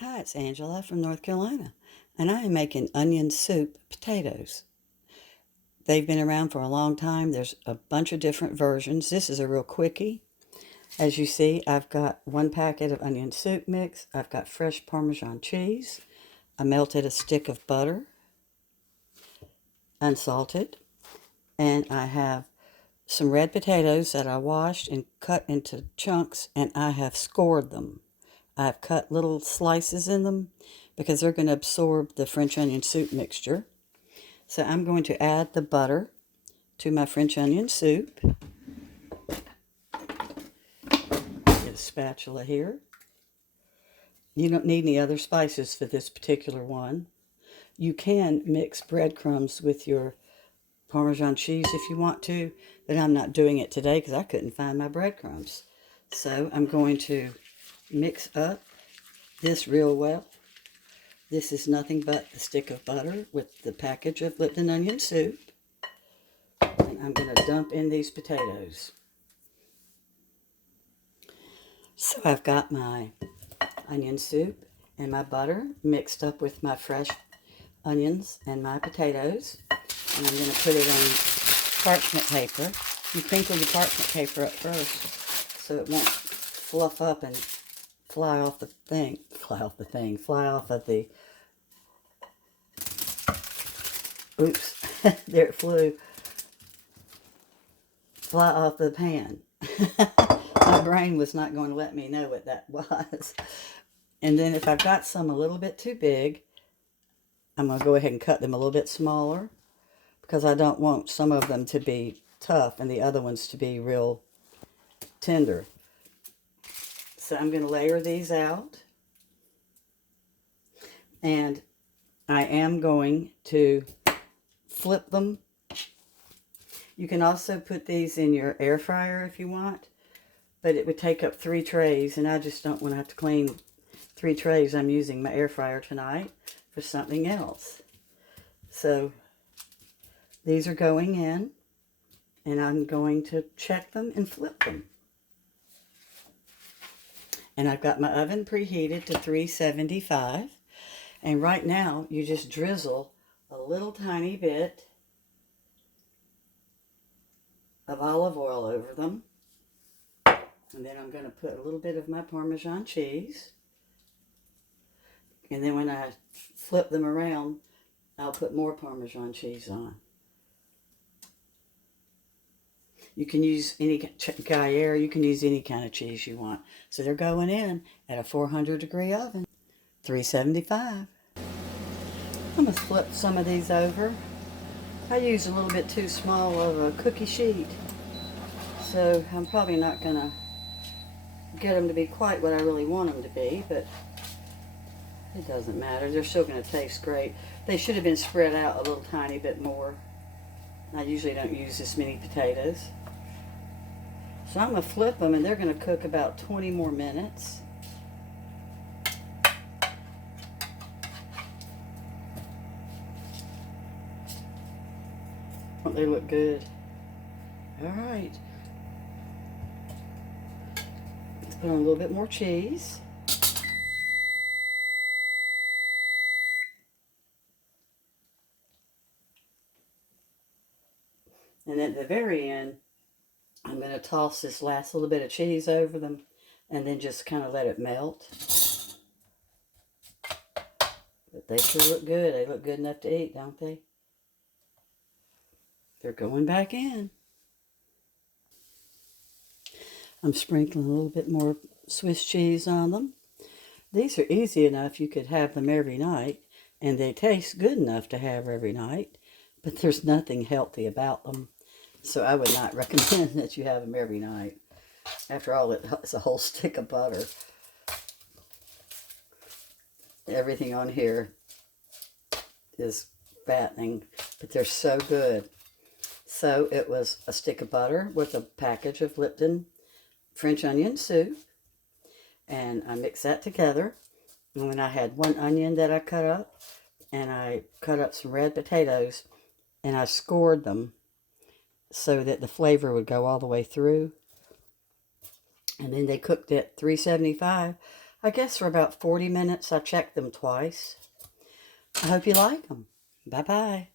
Hi, it's Angela from North Carolina, and I am making onion soup potatoes. They've been around for a long time. There's a bunch of different versions. This is a real quickie. As you see, I've got 1 packet of onion soup mix. I've got fresh Parmesan cheese. I melted a stick of butter, unsalted, and I have some red potatoes that I washed and cut into chunks, and I have scored them. I've cut little slices in them because they're going to absorb the French onion soup mixture. So I'm going to add the butter to my French onion soup. Get a spatula here. You don't need any other spices for this particular one. You can mix breadcrumbs with your Parmesan cheese if you want to, but I'm not doing it today because I couldn't find my breadcrumbs. So I'm going to mix up this real well. This is nothing but the stick of butter with the package of Lipton onion soup. And I'm going to dump in these potatoes. So I've got my onion soup and my butter mixed up with my fresh onions and my potatoes. And I'm going to put it on parchment paper. You crinkle the parchment paper up first so it won't fluff up and fly off of the, oops, there it flew, fly off the pan. My brain was not going to let me know what that was. And then if I've got some a little bit too big, I'm going to go ahead and cut them a little bit smaller because I don't want some of them to be tough and the other ones to be real tender. So I'm going to layer these out. And I am going to flip them. You can also put these in your air fryer if you want, but it would take up 3 trays, and I just don't want to have to clean 3 trays. I'm using my air fryer tonight for something else. So these are going in, and I'm going to check them and flip them. And I've got my oven preheated to 375. And right now, you just drizzle a little tiny bit of olive oil over them. And then I'm going to put a little bit of my Parmesan cheese. And then when I flip them around, I'll put more Parmesan cheese on. You can use any Gruyere, you can use any kind of cheese you want. So they're going in at a 400-degree oven, 375. I'm going to flip some of these over. I use a little bit too small of a cookie sheet, so I'm probably not going to get them to be quite what I really want them to be, but it doesn't matter. They're still going to taste great. They should have been spread out a little tiny bit more. I usually don't use this many potatoes. So I'm going to flip them, and they're going to cook about 20 more minutes. They look good. All right. Let's put on a little bit more cheese. And at the very end, I'm going to toss this last little bit of cheese over them and then just kind of let it melt. But they sure look good. They look good enough to eat, don't they? They're going back in. I'm sprinkling a little bit more Swiss cheese on them. These are easy enough you could have them every night, and they taste good enough to have every night, but there's nothing healthy about them. So I would not recommend that you have them every night. After all, it's a whole stick of butter. Everything on here is fattening, but they're so good. So it was a stick of butter with a package of Lipton French onion soup, and I mixed that together. And when I had 1 onion that I cut up, and I cut up some red potatoes, and I scored them so that the flavor would go all the way through. And then they cooked at 375. I guess for about 40 minutes. I checked them twice. I hope you like them. Bye-bye.